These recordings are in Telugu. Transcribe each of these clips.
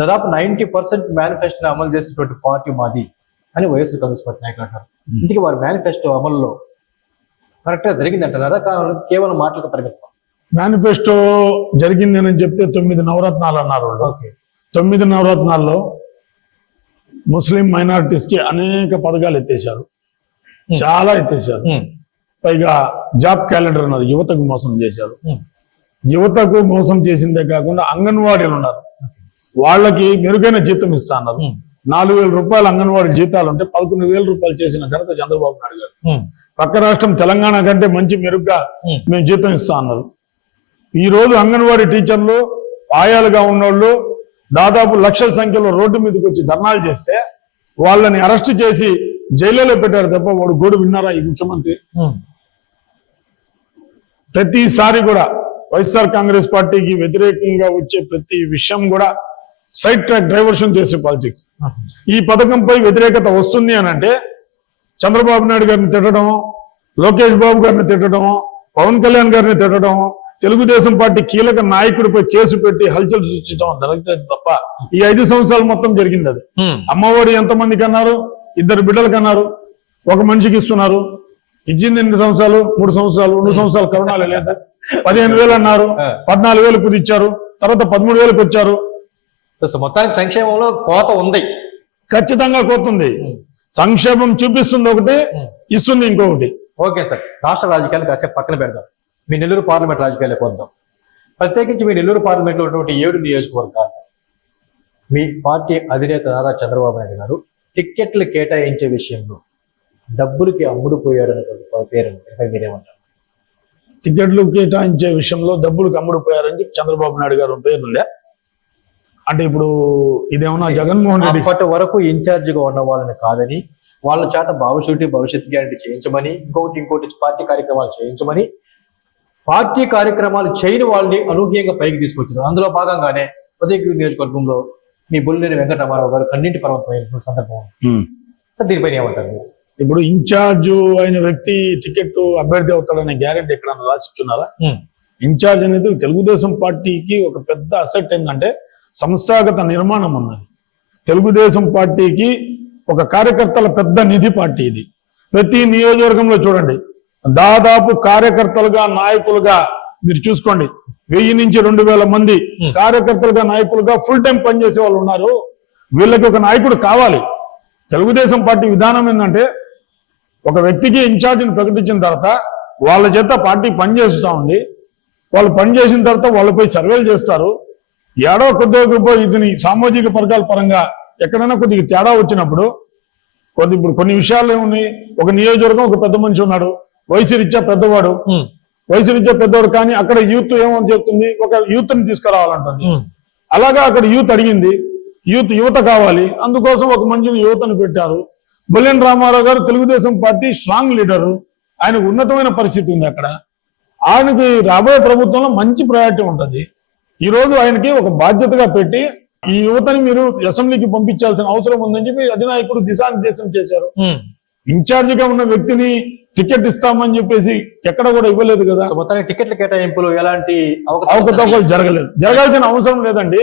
దాదాపు 90% మేనిఫెస్టోని అమలు చేసినటువంటి పార్టీ మాది అని వైఎస్ఆర్ కాంగ్రెస్ పార్టీ నాయకులు అంటారు. ఇందుకే వారి మేనిఫెస్టో అమలులో కరెక్ట్గా జరిగింది అంటున్నారా, కేవలం మాటలకు పరిమితం? మేనిఫెస్టో జరిగిందని చెప్తే 9 నవరత్నాలు అన్నారు. 9 నవరత్నాల్లో ముస్లిం మైనారిటీస్ కి అనేక పథకాలు ఎత్తేశారు, చాలా ఎత్తేశారు. పైగా జాబ్ క్యాలెండర్ అన్నారు, యువతకు మోసం చేశారు. యువతకు మోసం చేసిందే కాకుండా అంగన్వాడీలు ఉన్నారు, వాళ్ళకి మెరుగైన జీతం ఇస్తా అన్నారు. 4,000 రూపాయలు అంగన్వాడీ జీతాలు ఉంటే 11,000 రూపాయలు చేసిన ఘనత చంద్రబాబు నాయుడు గారు. పక్క రాష్ట్రం తెలంగాణ కంటే మంచి మెరుగ్గా మేము జీతం ఇస్తా అన్నారు. ఈ రోజు అంగన్వాడీ టీచర్లు, ఆయాలుగా ఉన్నోళ్ళు దాదాపు లక్షల సంఖ్యలో రోడ్డు మీదకి వచ్చి ధర్నాలు చేస్తే వాళ్ళని అరెస్ట్ చేసి జైల్లో పెట్టారు తప్ప వాడు గోడు విన్నారా ఈ ముఖ్యమంత్రి? ప్రతిసారి కూడా వైఎస్ఆర్ కాంగ్రెస్ పార్టీకి వ్యతిరేకంగా వచ్చే ప్రతి విషయం కూడా సైడ్ ట్రాక్ డైవర్షన్ చేసే పాలిటిక్స్. ఈ పథకంపై వ్యతిరేకత వస్తుంది అని అంటే చంద్రబాబు నాయుడు గారిని తిట్టడం, లోకేష్ బాబు గారిని తిట్టడం, పవన్ కళ్యాణ్ గారిని తిట్టడం, తెలుగుదేశం పార్టీ కీలక నాయకుడిపై కేసు పెట్టి హల్చల్ సృష్టించడం జరుగుతుంది తప్ప ఈ 5 సంవత్సరాలు మొత్తం జరిగింది అది. అమ్మఒడి ఎంతమందికి అన్నారు? 2 బిడ్డలకు అన్నారు, ఒక మనిషికి ఇస్తున్నారు. ఇచ్చింది 2 సంవత్సరాలు, 3 సంవత్సరాలు, 2 సంవత్సరాలు కరోనాలో లేదు. 15,000 అన్నారు, 14,000 కుదిచ్చారు, తర్వాత 13,000కి వచ్చారు. మొత్తానికి సంక్షేమంలో కోత ఉంది, ఖచ్చితంగా కోతుంది. సంక్షేమం చూపిస్తుంది ఒకటి, ఇస్తుంది ఇంకొకటి. ఓకే సార్, రాష్ట్ర రాజకీయాలు కాసేపు పక్కన పెడదాం, మీ నెల్లూరు పార్లమెంట్ రాజకీయాలకు వద్దాం. ప్రత్యేకించి మీ నెల్లూరు పార్లమెంట్లో ఉన్నటువంటి 7 నియోజకవర్గాలు మీ పార్టీ అధినేత నారా చంద్రబాబు నాయుడు గారు టిక్కెట్లు కేటాయించే విషయంలో డబ్బులకి అమ్ముడుపోయాడు అనేటువంటి పేరు మీరేమంటారు? టికెట్లు కేటాయించే విషయంలో డబ్బులకు అమ్ముడుపోయారని చెప్పి చంద్రబాబు నాయుడు గారు పేరుందే. అంటే ఇప్పుడు ఇదేమన్నా జగన్మోహన్ రెడ్డి అప్పటి వరకు ఇన్ఛార్జిగా ఉన్న వాళ్ళని కాదని, వాళ్ళ చేత భవిష్యత్ గ్యారెంటీ చేయించమని, ఇంకోటి పార్టీ కార్యక్రమాలు చేయించమని, పార్టీ కార్యక్రమాలు చేయని వాళ్ళని అనూహ్యంగా పైకి తీసుకొచ్చారు. అందులో భాగంగానే ఉదయగిరి నియోజకవర్గంలో మీ బొల్లినేని వెంకటరామారావు గారు కన్నింటి పర్వతం సందర్భం. దీనిపైన ఏమంటారు? ఇప్పుడు ఇన్ఛార్జ్ అయిన వ్యక్తి టికెట్ అభ్యర్థి అవుతాడనే గ్యారెంటీ ఎక్కడన్నా రాసిచ్చున్నారా? ఇన్ఛార్జ్ అనేది తెలుగుదేశం పార్టీకి ఒక పెద్ద అసెట్ ఏంటంటే సంస్థాగత నిర్మాణం ఉన్నది. తెలుగుదేశం పార్టీకి ఒక కార్యకర్తల పెద్ద నిధి పార్టీ ఇది. ప్రతి నియోజకవర్గంలో చూడండి, దాదాపు కార్యకర్తలుగా నాయకులుగా మీరు చూసుకోండి, 1000 నుంచి 2,000 మంది కార్యకర్తలుగా నాయకులుగా ఫుల్ టైం పనిచేసే వాళ్ళు ఉన్నారు. వీళ్ళకి ఒక నాయకుడు కావాలి. తెలుగుదేశం పార్టీ విధానం ఏంటంటే ఒక వ్యక్తికి ఇన్ఛార్జిని ప్రకటించిన తర్వాత వాళ్ళ చేత పార్టీ పనిచేస్తూ ఉంది. వాళ్ళు పనిచేసిన తర్వాత వాళ్ళపై సర్వేలు చేస్తారు. ఏడో కొద్దిగా ఇతని సామాజిక వర్గాల పరంగా ఎక్కడైనా కొద్దిగా తేడా వచ్చినప్పుడు ఇప్పుడు కొన్ని విషయాలు ఏమున్నాయి, ఒక నియోజకవర్గం ఒక పెద్ద మనిషి ఉన్నాడు, వయసు రీత్యా పెద్దవాడు, కానీ అక్కడ యూత్ ఏమని చెప్తుంది, ఒక యూత్ ని తీసుకురావాలంటుంది. అలాగా అక్కడ యూత్ అడిగింది, యువత కావాలి, అందుకోసం ఒక మనిషిని యువతను పెట్టారు. బొల్లినేని రామారావు గారు తెలుగుదేశం పార్టీ స్ట్రాంగ్ లీడరు, ఆయనకు ఉన్నతమైన పరిస్థితి ఉంది. అక్కడ ఆయనకి రాబోయే ప్రభుత్వంలో మంచి ప్రయారిటీ ఉంటుంది. ఈ రోజు ఆయనకి ఒక బాధ్యతగా పెట్టి ఈ యువతని మీరు అసెంబ్లీకి పంపించాల్సిన అవసరం ఉందని చెప్పి అధినాయకుడు దిశానిర్దేశం చేశారు. ఇన్ఛార్జిగా ఉన్న వ్యక్తిని టికెట్ ఇస్తామని చెప్పేసి ఎక్కడ కూడా ఇవ్వలేదు కదా. మొత్తానికి టికెట్ల కేటాయింపులు ఎలాంటి అవకతవకలు జరగాల్సిన అవసరం లేదండి.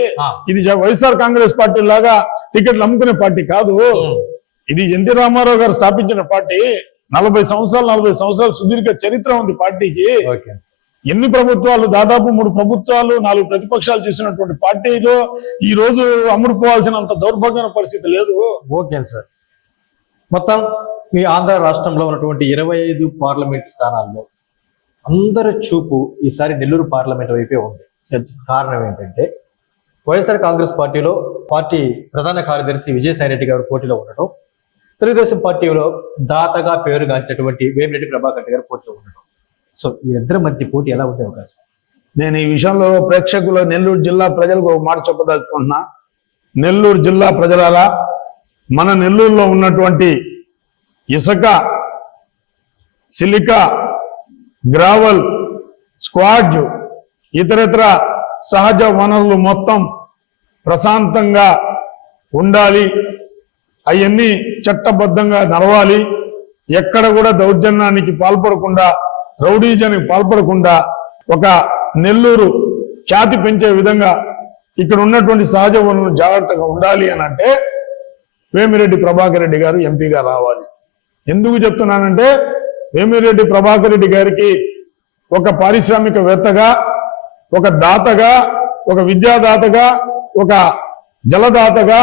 ఇది వైఎస్ఆర్ కాంగ్రెస్ పార్టీ లాగా టికెట్లు అమ్ముకునే పార్టీ కాదు. ఇది ఎన్టీ రామారావు గారు స్థాపించిన పార్టీ. 40 సంవత్సరాలు సుదీర్ఘ చరిత్ర ఉంది పార్టీకి. ఎన్ని ప్రభుత్వాలు, దాదాపు 3 ప్రభుత్వాలు, 4 ప్రతిపక్షాలు చేసినటువంటి పార్టీలో ఈ రోజు అమ్ముడుపోవాల్సినంత దౌర్భాగ్యమైన పరిస్థితి లేదు. ఓకే సార్, మొత్తం మీ ఆంధ్ర రాష్ట్రంలో ఉన్నటువంటి 25 పార్లమెంట్ స్థానాల్లో అందరి చూపు ఈసారి నెల్లూరు పార్లమెంట్ వైపే ఉంది. కారణం ఏంటంటే వైఎస్ఆర్ కాంగ్రెస్ పార్టీలో పార్టీ ప్రధాన కార్యదర్శి విజయసాయి రెడ్డి గారు పోటీలో ఉండటం, తెలుగుదేశం పార్టీలో దాతగా పేరుగాంచినటువంటి వేమిరెడ్డి ప్రభాకర్ రెడ్డి గారు పోటీలో ఉండటం. సో ఈ ఇద్దరి మధ్య పోటీ ఎలా ఉండే అవకాశం? నేను ఈ విషయంలో ప్రేక్షకులు, నెల్లూరు జిల్లా ప్రజలకు ఒక మాట చెప్పదలుచుకుంటున్నా. నెల్లూరు జిల్లా ప్రజలారా, మన నెల్లూరులో ఉన్నటువంటి ఇసుక, సిలికా, గ్రావెల్, స్క్వాడ్జ్, ఇతరత్ర సహజ వనరులు మొత్తం ప్రశాంతంగా ఉండాలి. అవన్నీ చట్టబద్ధంగా నడవాలి. ఎక్కడ కూడా దౌర్జన్యానికి పాల్పడకుండా, రౌడీజానికి పాల్పడకుండా ఒక నెల్లూరు ఖ్యాతి పెంచే విధంగా ఇక్కడ ఉన్నటువంటి సహజ వనరులు జాగ్రత్తగా ఉండాలి అని అంటే వేమిరెడ్డి ప్రభాకర్ రెడ్డి గారు ఎంపీగా రావాలి. ఎందుకు చెప్తున్నానంటే వేమిరెడ్డి ప్రభాకర్ రెడ్డి గారికి ఒక పారిశ్రామికవేత్తగా, ఒక దాతగా, ఒక విద్యాదాతగా, ఒక జలదాతగా,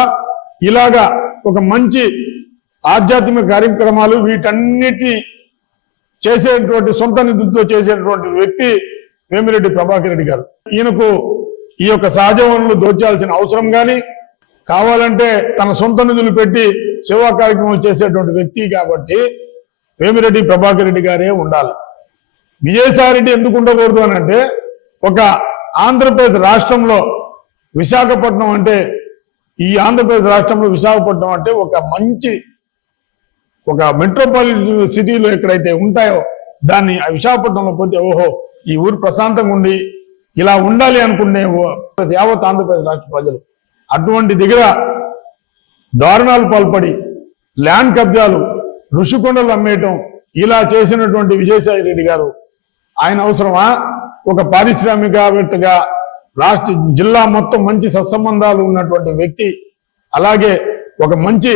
ఇలాగా ఒక మంచి ఆధ్యాత్మిక కార్యక్రమాలు వీటన్నిటి చేసేటువంటి సొంత నిధులతో చేసేటువంటి వ్యక్తి వేమిరెడ్డి ప్రభాకర్ రెడ్డి గారు. ఈయనకు ఈ యొక్క సహజ వనరులు దోచాల్సిన అవసరం కానీ, కావాలంటే తన సొంత నిధులు పెట్టి సేవా కార్యక్రమాలు చేసేటువంటి వ్యక్తి కాబట్టి వేమిరెడ్డి ప్రభాకర్ రెడ్డి గారే ఉండాలి. విజయసాయి రెడ్డి ఎందుకు ఉండకూడదు అని అంటే, ఒక ఆంధ్రప్రదేశ్ రాష్ట్రంలో విశాఖపట్నం అంటే, ఈ ఆంధ్రప్రదేశ్ రాష్ట్రంలో విశాఖపట్నం అంటే ఒక మంచి ఒక మెట్రోపాలిటన్ సిటీలో ఎక్కడైతే ఉంటాయో దాన్ని ఆ విశాఖపట్నంలో పోతే ఓహో ఈ ఊరు ప్రశాంతంగా ఉండి ఇలా ఉండాలి అనుకునే యావత్ ఆంధ్రప్రదేశ్ రాష్ట్ర ప్రజలు అటువంటి దగ్గర దారుణాలు పాల్పడి ల్యాండ్ కబ్జాలు, ఋషికొండలు అమ్మేయటం ఇలా చేసినటువంటి విజయసాయి రెడ్డి గారు ఆయన అవసరమా? ఒక పారిశ్రామికవేత్తగా రాష్ట్ర జిల్లా మొత్తం మంచి సత్సంబంధాలు ఉన్నటువంటి వ్యక్తి, అలాగే ఒక మంచి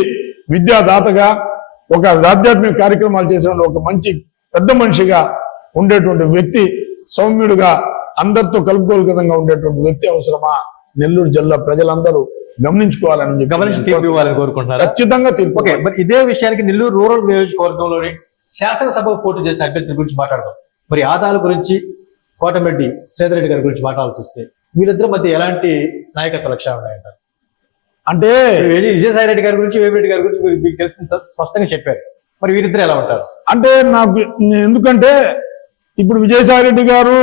విద్యాదాతగా, ఒక ఆధ్యాత్మిక కార్యక్రమాలు చేసిన ఒక మంచి పెద్ద మనిషిగా ఉండేటువంటి వ్యక్తి, సౌమ్యుడుగా అందరితో కలుపుకోలుగా ఉండేటువంటి వ్యక్తి అవసరమా? నెల్లూరు జిల్లా ప్రజలందరూ గమనించుకోవాలని గమనించి తీర్పు ఇవ్వాలని కోరుకుంటున్నారు. ఖచ్చితంగా తీర్పు. ఓకే, మరి ఇదే విషయానికి నెల్లూరు రూరల్ నియోజకవర్గంలోని శాసనసభ పోటీ చేసిన అభ్యర్థుల గురించి మాట్లాడదాం. మరి ఆదాల గురించి, కోటమిరెడ్డి శ్రీధర్ గారి గురించి మాట్లాడాల్సి వస్తే వీళ్ళిద్దరి మధ్య ఎలాంటి నాయకత్వ లక్ష్యాలు ఉన్నాయంటారు? అంటే విజయసాయి రెడ్డి గారి గురించి, వేమిరెడ్డి గారి గురించి మీకు తెలిసిన స్పష్టంగా చెప్పారు. మరి వీరిద్దరు ఎలా ఉంటారు? అంటే నాకు ఎందుకంటే ఇప్పుడు విజయసాయి రెడ్డి గారు,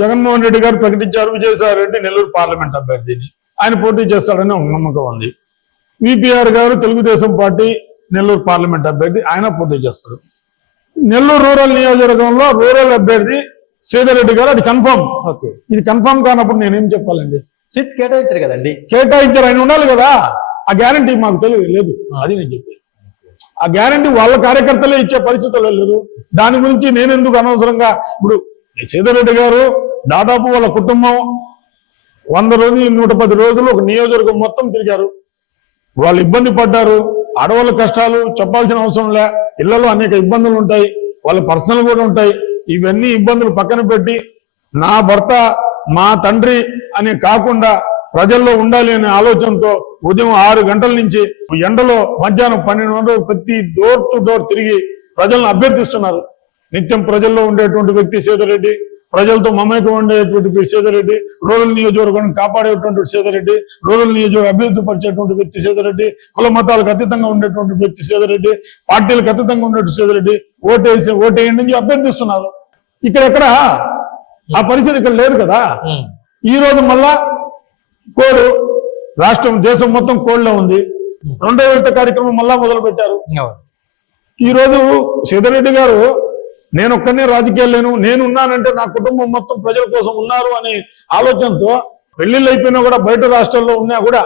జగన్మోహన్ రెడ్డి గారు ప్రకటించారు విజయసాయి రెడ్డి నెల్లూరు పార్లమెంట్ అభ్యర్థిని, ఆయన పోటీ చేస్తాడని ఒక నమ్మకం ఉంది. విపిఆర్ గారు తెలుగుదేశం పార్టీ నెల్లూరు పార్లమెంట్ అభ్యర్థి, ఆయన పోటీ చేస్తాడు. నెల్లూరు రూరల్ నియోజకవర్గంలో రూరల్ అభ్యర్థి శ్రీధర్ రెడ్డి గారు, అది కన్ఫర్మ్. ఓకే, ఇది కన్ఫర్మ్ కానప్పుడు నేనేం చెప్పాలండి? సీట్ కేటాయించారు కదండి. కేటాయించారు, ఆయన ఉండాలి కదా. ఆ గ్యారంటీ మాకు తెలియదు, లేదు. అది నేను చెప్పేది. ఆ గ్యారంటీ వాళ్ళ కార్యకర్తలే ఇచ్చే పరిస్థితుల్లో లేదు. దాని గురించి నేనెందుకు అనవసరంగా? ఇప్పుడు శ్రీధర్ రెడ్డి గారు దాదాపు వాళ్ళ కుటుంబం 100 రోజులు 110 రోజులు ఒక నియోజకవర్గం మొత్తం తిరిగారు. వాళ్ళు ఇబ్బంది పడ్డారు. ఆడవాళ్ళ కష్టాలు చెప్పాల్సిన అవసరం లే. ఇళ్లలో అనేక ఇబ్బందులు ఉంటాయి, వాళ్ళ పర్సనల్ కూడా ఉంటాయి. ఇవన్నీ ఇబ్బందులు పక్కన పెట్టి నా భర్త, మా తండ్రి అనే కాకుండా ప్రజల్లో ఉండాలి అనే ఆలోచనతో ఉదయం 6 గంటల నుంచి ఎండలో మధ్యాహ్నం 12 గంటలు ప్రతి డోర్ టు డోర్ తిరిగి ప్రజలను అభ్యర్థిస్తున్నారు. నిత్యం ప్రజల్లో ఉండేటువంటి వ్యక్తి శ్రీధర్ రెడ్డి, ప్రజలతో మమేకం ఉండేటువంటి శ్రీధర్ రెడ్డి, రూరల్ నియోజకవర్గాన్ని కాపాడేటువంటి శ్రీధర్ రెడ్డి, రూరల్ నియోజకవర్గం అభివృద్ధి పరిచేటువంటి వ్యక్తి శ్రీధర్ రెడ్డి, కుల మతాలకు అతీతంగా ఉండేటువంటి వ్యక్తి శ్రీధర్ రెడ్డి, పార్టీలకు అతీతంగా ఉండేటువంటి శ్రీధర్ రెడ్డి, ఓటేయండి నుంచి అభ్యర్థిస్తున్నారు. ఇక్కడ ఆ పరిస్థితి ఇక్కడ లేదు కదా. ఈ రోజు మళ్ళా కోడ్ రాష్ట్రం, దేశం మొత్తం కోడ్లో ఉంది. 2వ విడత కార్యక్రమం మళ్ళా మొదలు పెట్టారు. ఈ రోజు శ్రీధర్ రెడ్డి గారు, నేను ఒక్కనే రాజకీయాలు లేను, నేను ఉన్నానంటే నా కుటుంబం మొత్తం ప్రజల కోసం ఉన్నారు అనే ఆలోచనతో పెళ్లిళ్ళు అయిపోయినా కూడా బయట రాష్ట్రాల్లో ఉన్నా కూడా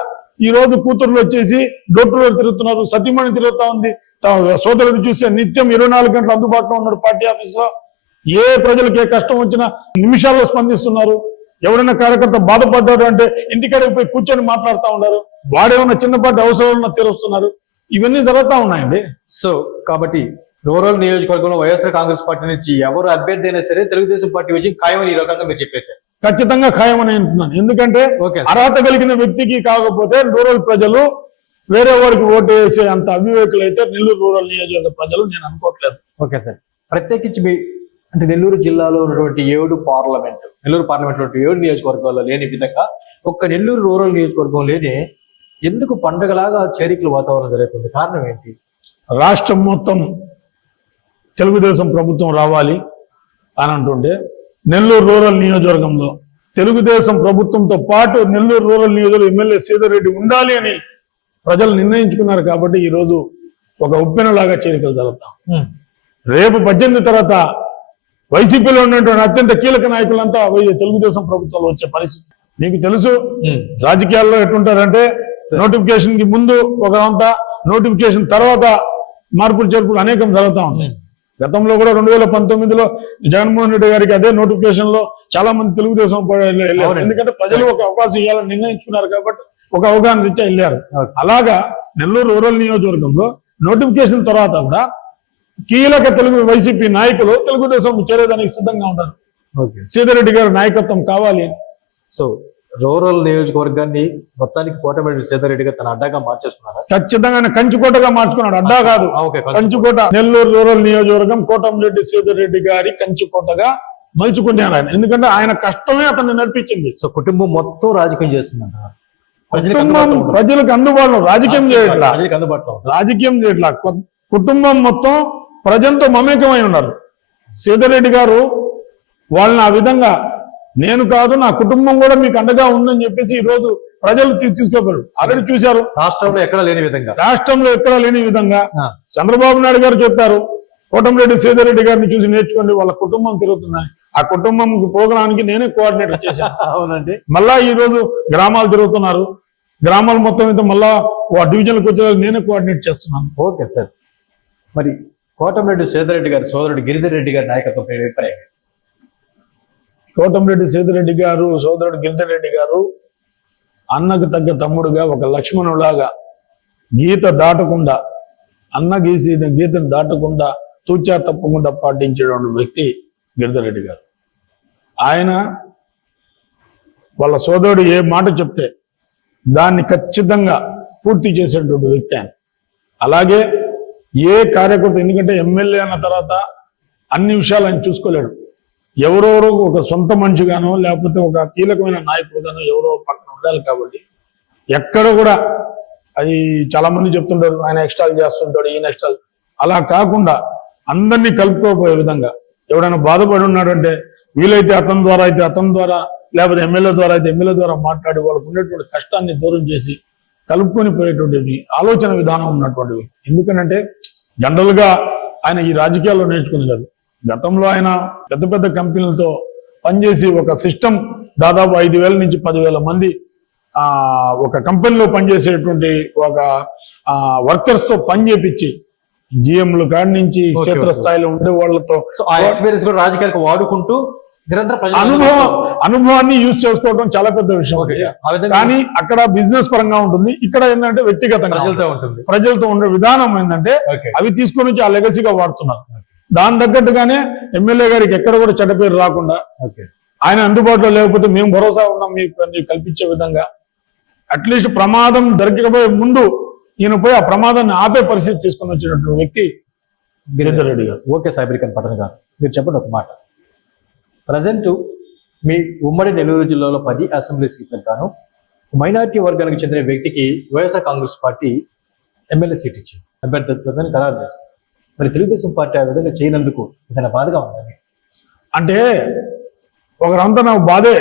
ఈ రోజు కూతుర్లు వచ్చేసి డోర్ తిరుగుతున్నారు, సతీమణి తిరుగుతా ఉంది. సోదరుడు చూస్తే నిత్యం 24 గంటలు అందుబాటులో ఉన్నాడు పార్టీ ఆఫీస్ లో. ఏ ప్రజలకు ఏ కష్టం వచ్చినా నిమిషాల్లో స్పందిస్తున్నారు. ఎవరైనా కార్యకర్త బాధపడ్డాడు అంటే ఇంటికాడికి పోయి కూర్చొని మాట్లాడుతూ ఉన్నారు. వాడేమన్నా చిన్నపాటి అవసరాలను తీరుస్తున్నారు. ఇవన్నీ జరుగుతూ ఉన్నాయండి. సో కాబట్టి రూరల్ నియోజకవర్గంలో వైఎస్ఆర్ కాంగ్రెస్ పార్టీ నుంచి ఎవరు అభ్యర్థి అయినా సరే తెలుగుదేశం పార్టీ విజయం ఖాయమని ఈ రకంగా మీరు చెప్పేశారు. ఖచ్చితంగా ఖాయమని అంటున్నాను. ఎందుకంటే అర్హత కలిగిన వ్యక్తికి కాకపోతే రూరల్ ప్రజలు వేరే వాడికి ఓటు వేసే అంత అవివేకులు అయితే నెల్లూరు రూరల్ నియోజకవర్గ ప్రజలు నేను అనుకోవట్లేదు. ఓకే సార్, ప్రత్యేకించి మీ అంటే నెల్లూరు జిల్లాలో ఉన్నటువంటి 7 పార్లమెంట్, నెల్లూరు పార్లమెంట్ 7 నియోజకవర్గాల్లో లేని విధంగా ఒక్క నెల్లూరు రూరల్ నియోజకవర్గం లేని ఎందుకు పండగలాగా చేరికల వాతావరణం జరుగుతుంది? కారణం ఏంటి? రాష్ట్రం మొత్తం తెలుగుదేశం ప్రభుత్వం రావాలి అని అంటుంటే నెల్లూరు రూరల్ నియోజకవర్గంలో తెలుగుదేశం ప్రభుత్వంతో పాటు నెల్లూరు రూరల్ నియోజకవర్గం ఎమ్మెల్యే శ్రీధర్ రెడ్డి ఉండాలి అని ప్రజలు నిర్ణయించుకున్నారు. కాబట్టి ఈ రోజు ఒక ఉప్పెనలాగా చేరికలు జరుగుతాం. రేపు 18 తర్వాత వైసీపీలో ఉన్నటువంటి అత్యంత కీలక నాయకులంతా తెలుగుదేశం ప్రభుత్వంలో వచ్చే పరిస్థితి మీకు తెలుసు. రాజకీయాల్లో ఎట్లుంటారంటే నోటిఫికేషన్ కి ముందు ఒక అంతా, నోటిఫికేషన్ తర్వాత మార్పులు చేర్పులు అనేకం జరుగుతూ ఉంటాయి. గతంలో కూడా 2019లో జగన్మోహన్ రెడ్డి గారికి అదే నోటిఫికేషన్ లో చాలా మంది తెలుగుదేశం వెళ్ళారు. అవునండి. ఎందుకంటే ప్రజలు ఒక అవకాశం ఇవ్వాలని నిర్ణయించుకున్నారు కాబట్టి ఒక అవగాహన రీత్యా వెళ్ళారు. ఓకే. అలాగా నెల్లూరు రూరల్ నియోజకవర్గంలో నోటిఫికేషన్ తర్వాత కూడా కీలక తెలుగు వైసీపీ నాయకులు తెలుగుదేశం చేరేదానికి సిద్ధంగా ఉన్నారు. ఓకే. సీతారెడ్డి గారి నాయకత్వం కావాలి అని. సో రూరల్ నియోజకవర్గాన్ని మొత్తానికి కోటమిరెడ్డి సీతారెడ్డి గారు తన అడ్డాగా మార్చేస్తున్నారా? ఖచ్చితంగా ఆయన కంచుకోటగా మార్చుకున్నాడు, అడ్డా కాదు. ఓకే. కంచుకోట. నెల్లూరు రూరల్ నియోజకవర్గం కోటమిరెడ్డి సీతారెడ్డి గారి కంచుకోటగా మలుచుకున్నారు ఆయన. ఎందుకంటే ఆయన కష్టమే అతన్ని నడిపించింది. సో కుటుంబం మొత్తం రాజకీయం చేస్తుందంట. కుటుంబం ప్రజలకు అందుబాటులో రాజకీయం చేయట్లా, ప్రజలకు అందుబాటులో ఉంది. రాజకీయం చేయట్లా. కుటుంబం మొత్తం ప్రజలతో మమేకమై ఉన్నారు. సీతారెడ్డి గారు వాళ్ళని ఆ విధంగా నేను కాదు నా కుటుంబం కూడా మీకు అండగా ఉందని చెప్పేసి ఈ రోజు ప్రజలు తీసుకోగలరు. ఆల్రెడీ చూశారు రాష్ట్రంలో ఎక్కడా లేని విధంగా, రాష్ట్రంలో ఎక్కడా లేని విధంగా ఆ, చంద్రబాబు నాయుడు గారు చెప్పారు, కోటమిరెడ్డి సీతారెడ్డి గారిని చూసి నేర్చుకోండి, వాళ్ళ కుటుంబం తిరుగుతుందని. ఆ కుటుంబం ప్రోగ్రానికి నేనే కోఆర్డినేటర్ చేశాను. అవునండి. మళ్ళా ఈ రోజు గ్రామాలు తిరుగుతున్నారు. గ్రామాలు మొత్తం అయితే మళ్ళా డివిజన్లకు వచ్చేదానికి నేనే కోఆర్డినేట్ చేస్తున్నాను. Okay sir. మరి కోటమిరెడ్డి సీతారెడ్డి గారి సోదరుడు గిరిధర్ రెడ్డి గారి నాయకత్వం పై అభిప్రాయం ఏంటి? కోటమిరెడ్డి సీతారెడ్డి గారు సోదరుడు గిరిధర్ రెడ్డి గారు అన్నకు తగ్గ తమ్ముడుగా ఒక లక్ష్మణులాగా గీత దాటకుండా, అన్న గీతను దాటకుండా తూచా తప్పకుండా పాటించేటువంటి వ్యక్తి గిరిధర్ రెడ్డి గారు. ఆయన వాళ్ళ సోదరుడు ఏ మాట చెప్తే దాన్ని ఖచ్చితంగా పూర్తి చేసేటువంటి వ్యక్తి ఆయన. అలాగే ఏ కార్యకర్త, ఎందుకంటే ఎమ్మెల్యే అన్న తర్వాత అన్ని విషయాలు ఆయన చూసుకోలేడు. ఎవరెవరో ఒక సొంత మనిషిగానో లేకపోతే ఒక కీలకమైన నాయకుడుగానో ఎవరో పక్కన ఉండాలి. కాబట్టి ఎక్కడ కూడా అది చాలా మంది చెప్తుంటారు ఆయన ఎక్స్ట్రాలు చేస్తుంటాడు, ఈయన ఎక్స్ట్రాలు. అలా కాకుండా అందరినీ కలుపుకోపోయే విధంగా, ఎవడైనా బాధపడి ఉన్నాడంటే వీలైతే అతని ద్వారా అయితే అతని ద్వారా, లేకపోతే ఎమ్మెల్యే ద్వారా అయితే ఎమ్మెల్యే ద్వారా మాట్లాడి వాళ్ళకు ఉండేటువంటి కష్టాన్ని దూరం చేసి కలుపుకొని పోయేటువంటి ఆలోచన విధానం ఉన్నటువంటివి. ఎందుకంటే జనరల్ గా ఆయన ఈ రాజకీయాల్లో నేర్చుకుంది కాదు. గతంలో ఆయన పెద్ద పెద్ద కంపెనీలతో పనిచేసి ఒక సిస్టమ్ దాదాపు 5,000 నుంచి 10,000 మంది ఒక కంపెనీలో పనిచేసేటువంటి ఒక వర్కర్స్ తో పని చేపించి జిఎంలు కాడి నుంచి క్షేత్ర స్థాయిలో ఉండే వాళ్ళతో ఆ ఎక్స్పీరియన్స్ కూడా రాజకీయాలకు వాడుకుంటూ నిరంతర అనుభవాన్ని యూజ్ చేసుకోవడం చాలా పెద్ద విషయం. కానీ అక్కడ బిజినెస్ పరంగా ఉంటుంది, ఇక్కడ ఏంటంటే వ్యక్తిగతంగా ప్రజలతో ఉండే విధానం ఏంటంటే అవి తీసుకొని వచ్చి ఆ లెగసీగా వాడుతున్నారు. దాని తగ్గట్టుగానే ఎమ్మెల్యే గారికి ఎక్కడ కూడా చెడ్డ పేరు రాకుండా, ఆయన అందుబాటులో లేకపోతే మేము భరోసా ఉన్నాం మీకు కల్పించే విధంగా, అట్లీస్ట్ ప్రమాదం జరగకపోయే ముందు ఈయన పోయి ఆ ప్రమాదాన్ని ఆపే పరిస్థితి తీసుకొని వచ్చినటువంటి వ్యక్తి గిరిధర్ రెడ్డి గారు. ఓకే సాయిబ్రికన్ పట్టణ గారు, మీరు చెప్పండి ఒక మాట. ప్రజెంట్ మీ ఉమ్మడి నెల్లూరు జిల్లాలో 10 అసెంబ్లీ సీట్లకు గాను మైనారిటీ వర్గానికి చెందిన వ్యక్తికి YSR Congress party MLA seat ఇచ్చి అభ్యర్థిత్వాన్ని ఖరారు చేస్తుంది. మరి తెలుగుదేశం పార్టీ ఆ విధంగా చేయనందుకు ఏదైనా బాధగా ఉందండి? అంటే ఒకరంతా నాకు బాధే.